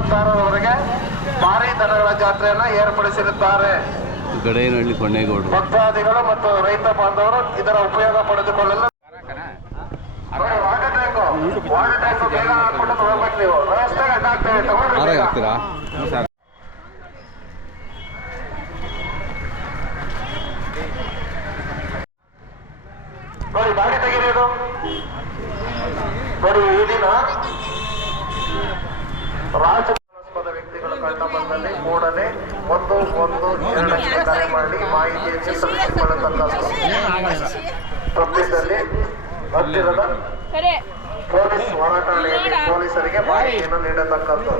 26ರವರೆಗೆ ಭಾರೀ ದನಗಳ ಜಾತ್ರೆಯನ್ನ ಏರ್ಪಡಿಸಿರುತ್ತಾರೆ. ಗಡೇನಹಳ್ಳಿ ಕೊಂಡೇಗೌಡರು ಭಕ್ತಾದಿಗಳು ಮತ್ತು ರೈತ ಬಾಂಧವರು ಇದರ ಉಪಯೋಗ ಪಡೆದುಕೊಳ್ಳಲು ವಾಟರ್ ಟ್ಯಾಂಕ್ ಬೇಗ ಹಾಕೊಂಡು ಹೋಗ್ಬೇಕು. ನೀವು ವ್ಯವಸ್ಥೆಗೆ ಅಡ್ಡಾಗ್ತೇವೆ ತಗೊಂಡು ಹಾಕ್ತೀರಾ? ನೋಡಿ ಗಾಡಿ ತೆಗೀರಿಯೋದು ನೋಡಿ. ಈ ದಿನ ರಾಜಾಸ್ಪದ ವ್ಯಕ್ತಿಗಳು ಕಂಡು ಬಂದಲ್ಲಿ ಕೂಡಲೇ 112 ಕರೆ ಮಾಡಿ ಮಾಹಿತಿಯನ್ನು ಸಲ್ಲಿಸಿಕೊಳ್ಳತಕ್ಕದ್ದು. ತಪ್ಪಿದ್ದಲ್ಲಿ ಹತ್ತಿರದ ಪೊಲೀಸ್ ಹೊರಠಾಣೆಯಲ್ಲಿ ಪೊಲೀಸರಿಗೆ ಮಾಹಿತಿಯನ್ನು ನೀಡತಕ್ಕದ್ದು.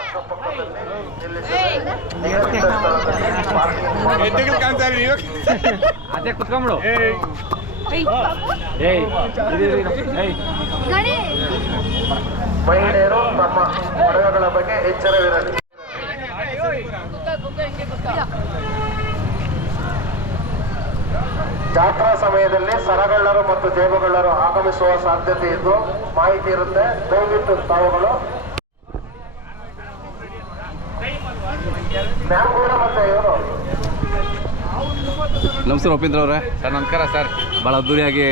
ಅಕ್ಕಪಕ್ಕದಲ್ಲಿ ನಿಲ್ಲಿಸದೆ ನಿಗದಿತ ಸ್ಥಳದಲ್ಲಿ ಮಹಿಳೆಯರು ತಮ್ಮ ಒಡವೆಗಳ ಬಗ್ಗೆ ಎಚ್ಚರವಿರಲಿ. ಜಾತ್ರಾ ಸಮಯದಲ್ಲಿ ಸರಗಳ್ಳರು ಮತ್ತು ಜೇಬುಗಳ್ಳರು ಆಗಮಿಸುವ ಸಾಧ್ಯತೆ ಇದ್ದು ಮಾಹಿತಿ ಇರುತ್ತೆ. ದಯವಿಟ್ಟು ತಾವುಗಳು ಮತ್ತೆ ಇವರು. ನಮಸ್ಕಾರ ಉಪೇಂದ್ರ ಅವರೇ. ಸರ್ ನಮಸ್ಕಾರ ಸರ್. ಭಾಳ ಅದ್ದೂರಿಯಾಗಿ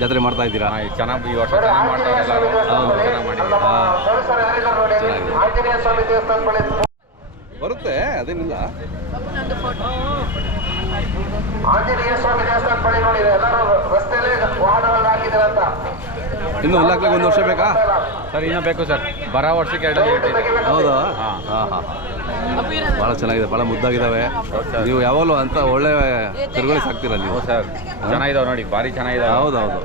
ಜಾತ್ರೆ ಮಾಡ್ತಾ ಇದ್ದೀರಾ? ಚೆನ್ನಾಗಿ ಈ ವರ್ಷ ಚೆನ್ನಾಗಿ ಮಾಡ್ತಾರೆ ಎಲ್ಲರೂ. ಚೆನ್ನಾಗಿ ಮಾಡಿದ್ದೀವಿ. ಆಂಜನೇಯ ಸ್ವಾಮಿ ದೇವಸ್ಥಾನ ಬಳಿ ಬರುತ್ತೆ, ಅದೇನಿಲ್ಲ. ಆಂಜನೇಯ ಸ್ವಾಮಿ ದೇವಸ್ಥಾನ ಬಳಿ ನೋಡಿ ಎಲ್ಲರೂ ರಸ್ತೆಯಲ್ಲಿ ವಾಹನಗಳು ಹಾಕಿದ್ದಾರೆ ಅಂತ. ಇನ್ನು ಹುಲ್ಲಾಕ್ಲಿಕ್ಕೆ 1 ವರ್ಷ ಬೇಕಾ ಸರ್? ಇನ್ನೂ ಬೇಕು ಸರ್. ಬರೋ ವರ್ಷಕ್ಕೆ 2 ಹೇಳ್ತೀವಿ. ಹೌದಾ? ಹಾಂ ಹಾಂ ಹಾಂ. ಭಾಳ ಚೆನ್ನಾಗಿದೆ, ಭಾಳ ಮುದ್ದಾಗಿದ್ದಾವೆ. ನೀವು ಯಾವಾಗಲೂ ಅಂತ ಒಳ್ಳೆ ತಿರುಗಳಿ ಸಾಕ್ತೀರ ನೀವು. ಸರ್ ಚೆನ್ನಾಗಿದ್ದಾವೆ ನೋಡಿ, ಭಾರಿ ಚೆನ್ನಾಗಿದ್ದಾವೆ. ಹೌದೌದು,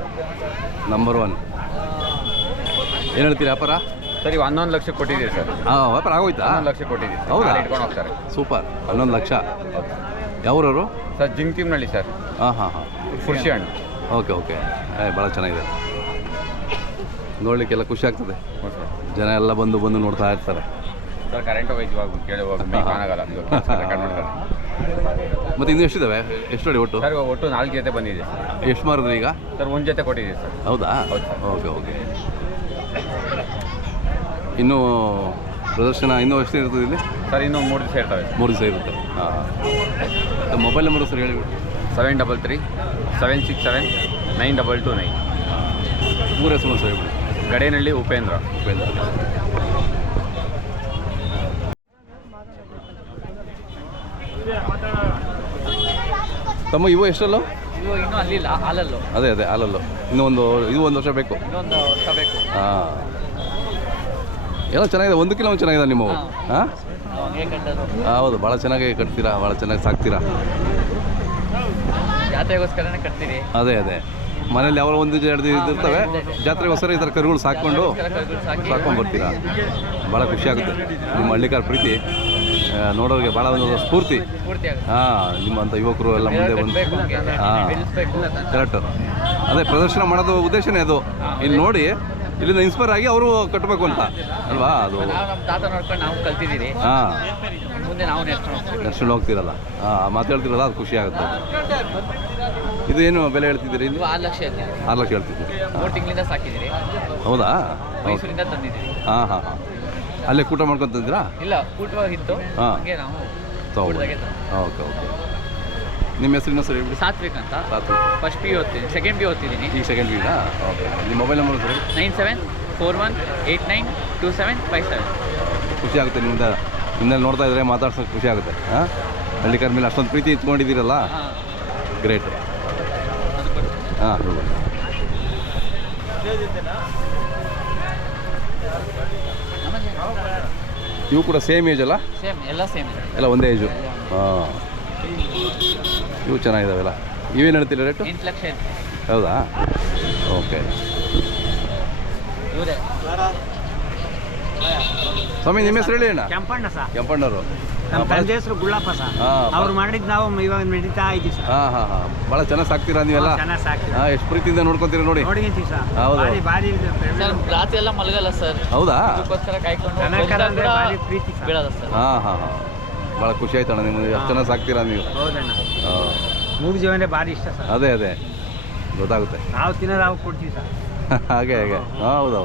ನಂಬರ್ 1. ಏನು ಹೇಳ್ತೀರಿ ವ್ಯಾಪಾರ? ಸರ್ ಇವು 11 ಲಕ್ಷಕ್ಕೆ ಕೊಟ್ಟಿದ್ದೀವಿ ಸರ್. ಹಾಂ, ವ್ಯಾಪಾರ ಆಗೋಯ್ತಾ? 11 ಲಕ್ಷಕ್ಕೆ ಕೊಟ್ಟಿದ್ದೀವಿ. ಹೌದಾ? ಇಟ್ಕೊಂಡು ಹೋಗ್ತಾರೆ. ಸೂಪರ್. 11 ಲಕ್ಷ. ಯಾವ್ರವರು? Sir Jinkthimmanahalli sir. ಹಾಂ ಹಾಂ ಹಾಂ. ಖುಷಿ ಹಣ್ಣು. Okay okay. ಭಾಳ ಚೆನ್ನಾಗಿದೆ, ನೋಡಲಿಕ್ಕೆಲ್ಲ ಖುಷಿ ಆಗ್ತದೆ. ಹ್ಞೂ ಸರ್. ಜನ ಎಲ್ಲ ಬಂದು ನೋಡ್ತಾ ಇರ್ತಾರೆ. ಸರ್ ಕರೆಂಟ್ ಹೋಗೈತಿ ಇವಾಗ ಕೇಳುವಾಗ ಕಾಣಾಗಲ್ಲ. ಮತ್ತು ಇನ್ನೂ ಎಷ್ಟಿದ್ದಾವೆ? ಎಷ್ಟು ನೋಡಿ ಒಟ್ಟು? ಸರ್ ಒಟ್ಟು 4 ಜೊತೆ ಬಂದಿದೆ. ಎಷ್ಟು ಮಾರಿದ್ರಿ ಈಗ? ಸರ್ 1 ಜೊತೆ ಕೊಟ್ಟಿದ್ದೀವಿ ಸರ್. ಹೌದಾ? Okay okay. ಇನ್ನೂ ಪ್ರದರ್ಶನ ಇನ್ನೂ ಎಷ್ಟು ಇರ್ತದೆ ಇಲ್ಲಿ? ಸರ್ ಇನ್ನೂ 3 ದಿವಸ ಇರ್ತವೆ. 3 ದಿವಸ ಇರುತ್ತೆ. ಹಾಂ. ಮೊಬೈಲ್ ನಂಬರು ಸರ್ ಹೇಳಿಬಿಟ್ಟು. 733 767 9229. 3 ಹೆಸರು ಸರ್ ಹೇಳಿಬಿಡಿ. ಗಡೇನಹಳ್ಳಿ ಉಪೇಂದ್ರ. ತಮ್ಮ ಇವು ಎಷ್ಟಲ್ಲೋ? ಇವು ಇನ್ನೂ ಅಲ್ಲಿಲ್ಲ, ಹಾಲಲ್ಲು. ಅದೇ ಹಾಲಲ್ಲು. ಇದು 1 ವರ್ಷ ಬೇಕು. ಇನ್ನೊಂದು ವರ್ಷ ಬೇಕು. ಹಾಂ, ಎಲ್ಲ ಚೆನ್ನಾಗಿದೆ. 1 ಕಿಲೋ ಚೆನ್ನಾಗಿದೆ ನಿಮ್ಮವು. ಹಾಂ ಹೌದು, ಭಾಳ ಚೆನ್ನಾಗಿ ಕಟ್ತೀರಾ, ಭಾಳ ಚೆನ್ನಾಗಿ ಸಾಕ್ತೀರಾ. ಜಾತ್ರೆಗೋಸ್ಕರನೇ ಕಟ್ತೀರಿ. ಅದೇ ಮನೇಲಿ ಯಾವಾಗ 1-2 ಇರ್ತವೆ. ಜಾತ್ರೆಗೋಸ್ಕರ ಈ ಥರ ಕರುಗಳು ಸಾಕ್ಕೊಂಡು ಬರ್ತೀರಾ. ಭಾಳ ಖುಷಿ ಆಗುತ್ತೆ. ನಿಮ್ಮ ಹಳ್ಳಿಕಾರ ಪ್ರೀತಿ ನೋಡೋರಿಗೆ ಭಾಳ ಒಂದು ಸ್ಫೂರ್ತಿ. ಹಾಂ, ನಿಮ್ಮಂಥ ಯುವಕರು ಎಲ್ಲ ಮುಂದೆ ಬಂದು. ಹಾಂ, ಕರೆಕ್ಟು. ಅದೇ ಪ್ರದರ್ಶನ ಮಾಡೋದು ಉದ್ದೇಶನೇ ಅದು. ಇಲ್ಲಿ ನೋಡಿ ಇಲ್ಲಿಂದ ಇನ್ಸ್ಪೈರ್ ಆಗಿ ಅವರು ಕಟ್ಟಬೇಕು ಅಂತ ಅಲ್ವಾ? ಅದು ನಮ್ಮ ತಾತ ನೋಡ್ಕೊಂಡು ನಾವು ಕಲ್ತಿದ್ದೀರಿ. ಹಾಂ, ಮುಂದೆ ನಾವು ನಡ್ಸ್ಕೊಂಡು ಹೋಗ್ತಿರಲ್ಲ. ಹಾಂ, ಮಾತಾಡ್ತಿರಲ್ಲ, ಅದು ಖುಷಿ ಆಗುತ್ತೆ. ಇದು ಏನು ಬೆಲೆ ಹೇಳ್ತಿದ್ದೀರಿ? ಇಲ್ಲಿ 6 ಲಕ್ಷ ಐತಿ. 6 ಲಕ್ಷ ಹೇಳ್ತಿದ್ದೀರಿ. 3 ತಿಂಗಳಿಂದ ಸಾಕಿದ್ದೀರಿ. ಹೌದಾ? ಮೈಸೂರಿಂದ ತಂದಿದ್ದೀರಿ. ಹಾಂ ಹಾಂ ಹಾಂ. ಅಲ್ಲೇ ಕೂಟ ಮಾಡ್ಕೊಂಡು ತಂದಿರಾ? ಇಲ್ಲ, ಕೂಟವಾಗಿತ್ತು. ಹಾಂ, ಹಾಗೆ ನಾವು ಓಕೆ ಓಕೆ. ನಿಮ್ಮ ಹೆಸರಿನ ಸರ್ ಹೇಳ್ಬಿಡಿ. ಸಾತ್ವಿಕ್ ಅಂತ. ಫಸ್ಟ್ ಪಿ ಓದ್ತೀನಿ, ಸೆಕೆಂಡ್ ಪಿ ಓದ್ತಿದ್ದೀನಿ. ಈಗ ಸೆಕೆಂಡ್ ಪೀಡಾ? ಓಕೆ. ನಿಮ್ಮ ಮೊಬೈಲ್ ನಂಬರ್ ಸರ್? 9741892757. ಖುಷಿ ಆಗುತ್ತೆ ನಿಮ್ಮಲ್ಲಿ ನೋಡ್ತಾ ಇದ್ರೆ, ಮಾತಾಡ್ಸೋಕೆ ಖುಷಿ ಆಗುತ್ತೆ. ಹಾಂ, ಹಳ್ಳಿಕಾರ ಮೇಲೆ ಅಷ್ಟೊಂದು ಪ್ರೀತಿ ಇಟ್ಕೊಂಡಿದ್ದೀರಲ್ಲ, ಗ್ರೇಟ್. ಹಾಂ, ಇವು ಕೂಡ ಸೇಮ್ ಏಜ್ ಅಲ್ಲ? ಸೇಮ್, ಎಲ್ಲ ಸೇಮ್, ಎಲ್ಲ ಒಂದೇ ಏಜು. ಹಾಂ, ಇವು ಚೆನ್ನಾಗಿದ್ದಾವೆಲ್ಲ. ಇವೇನು ಹೇಳ್ತೀರ ರೇಟು? 8 ಲಕ್ಷ ಐತಿ. ಹೌದಾ? ಓಕೆ. ಇವರೇ ಸ್ವಾಮಿ, ನಿಮ್ಮ ಹೆಸರು ಹೇಳಿ ಅಣ್ಣ. ಕೆಂಪಣ್ಣ ಸರ್. ಕೆಂಪಣ್ಣವರು. ನಮ್ಮ ತಂದೆ ಹೆಸರು ಗುಳ್ಳಪ್ಪ ಸರ್. ಅವ್ರು ಮಾಡಿದ್ದು ನಾವು ಇವಾಗ ನಡೀತಾ ಇದ್ದೀವಿ ಸರ್. ಹಾಂ ಹಾಂ ಹಾಂ. ಭಾಳ ಚೆನ್ನಾಗಿ ಸಾಕ್ತೀರಾ ನೀವೆಲ್ಲ? ಚೆನ್ನಾಗಿ ಸಾಕ್ತೀವಿ. ಹಾಂ, ಎಷ್ಟು ಪ್ರೀತಿಯಿಂದ ನೋಡ್ಕೊತೀರಾ ನೋಡಿ. ನೋಡಿದ್ದೀವಿ ಸರ್. ಹೌದು. ಭಾರಿ ಸರ್, ರಾತ್ರಿ ಎಲ್ಲ ಮಲಗಲ್ಲ ಸರ್. ಹೌದಾ? ಅದಕ್ಕೋಸ್ಕರ ಕಾಯ್ಕೊಂಡು ಭಾರಿ ಪ್ರೀತಿ ಸರ್. ಬೀಳಲ್ಲ ಸರ್. ಹಾಂ ಹಾಂ ಹಾಂ. ಭಾಳ ಖುಷಿ ಆಯ್ತಣ್ಣ, ನಿಮ್ಗೆ ಎಷ್ಟು ಚೆನ್ನಾಗಿ ಸಾಕ್ತೀರಾ ನೀವು. ಹೌದಣ್ಣ. ಹಾಂ, ಮೂಗು ಜೀವ ಅಂದರೆ ಭಾರಿ ಇಷ್ಟ ಸರ್. ಅದೇ ಗೊತ್ತಾಗುತ್ತೆ. ನಾವು ತಿನ್ನೋದು ನಾವು ಕೊಡ್ತೀವಿ ಸರ್. ಹಾಗೆ ಹಾಂ, ಹೌದು.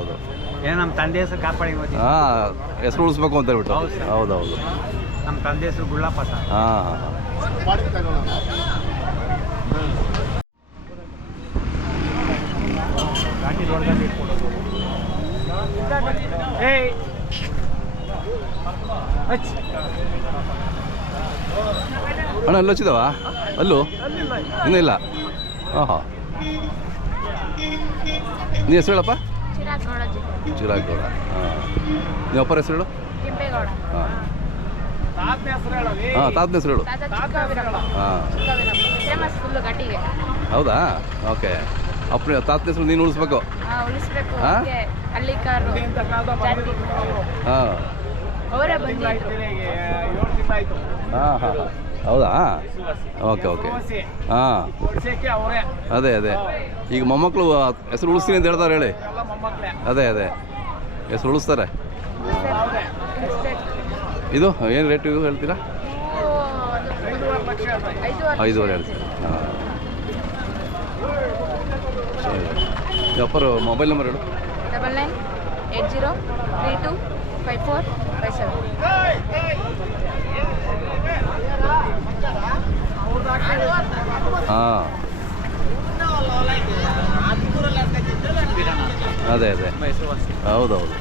ಏನೋ ನಮ್ಮ ತಂದೆ ಹೆಸರು ಕಾಪಾಡಿ ಹೋಗಿ ಹಾಂ ಹೆಸರು ಉಳಿಸ್ಬೇಕು ಅಂತ ಹೇಳ್ಬಿಟ್ಟು ಹೌದು ಸರ್. ಹೌದೌದು ನಮ್ಮ ತಂದೆ ಹೆಸರು ಗುಳ್ಳಪ್ಪ ಸರ್. ಹಾಂ ಏಯ್ ಅಣ್ಣ ಅಲ್ಲಿ ಹಚ್ಚಿದವ ಅಲ್ಲೂ ಇನ್ನೂ ಇಲ್ಲ ಹಾಂ ಹಾಂ ನೀ ಹೆಸರು ಹೇಳಪ್ಪ ಚಿರಾಗೌಡ ಚಿರಾಗ್ ಗೌಡ ಹಾಂ ನೀವು ಅಪ್ಪರ ಹೆಸರು ಹೇಳು ಕೆಂಪೇಗೌಡ ಹಾಂ ಹಾಂ ತಾತನ ಹೆಸರು ಹೇಳು ತಾತ ಚಿಕ್ಕವೀರಪ್ಪ ಹಾಂ ಫೇಮಸ್ ಫುಲ್ಲು ಗಟ್ಟಿಗೆ ಹೌದಾ ಓಕೆ ಅಪ್ಪ ತಾತನ ಹೆಸರು ನೀನು ಉಳಿಸ್ಬೇಕು ಉಳಿಸ್ಬೇಕು ಹಾ? ಹೀಗೆ ಹಳ್ಳಿಕಾರರು ಜಾತಿ ಹಾಂ ಅವರೇ ಬಂದಿದ್ರು ಹಾಂ ಹಾಂ ಹೌದಾ ಓಕೆ ಓಕೆ ಹಾಂ ಅದೇ ಅದೇ ಈಗ ಮೊಮ್ಮಕ್ಕಳು ಹೆಸರು ಉಳಿಸ್ತೀನಿ ಅಂತ ಹೇಳ್ತಾರೆ ಹೇಳಿ ಅದೇ ಅದೇ ಹೆಸರು ಉಳಿಸ್ತಾರೆ ಇದು ಏನು ರೇಟ್ ಇದು ಹೇಳ್ತೀರಾ 5.5 ಹೇಳ್ತೀರಾ ಹಾಂ ಸರಿ ಅಪ್ಪರು ಮೊಬೈಲ್ ನಂಬರ್ ಹೇಳು 9980325457 ಹಾಂ ಅದೇ ಅದೇ ಹೆಸರುವಾಸಿ. ಹೌದೌದು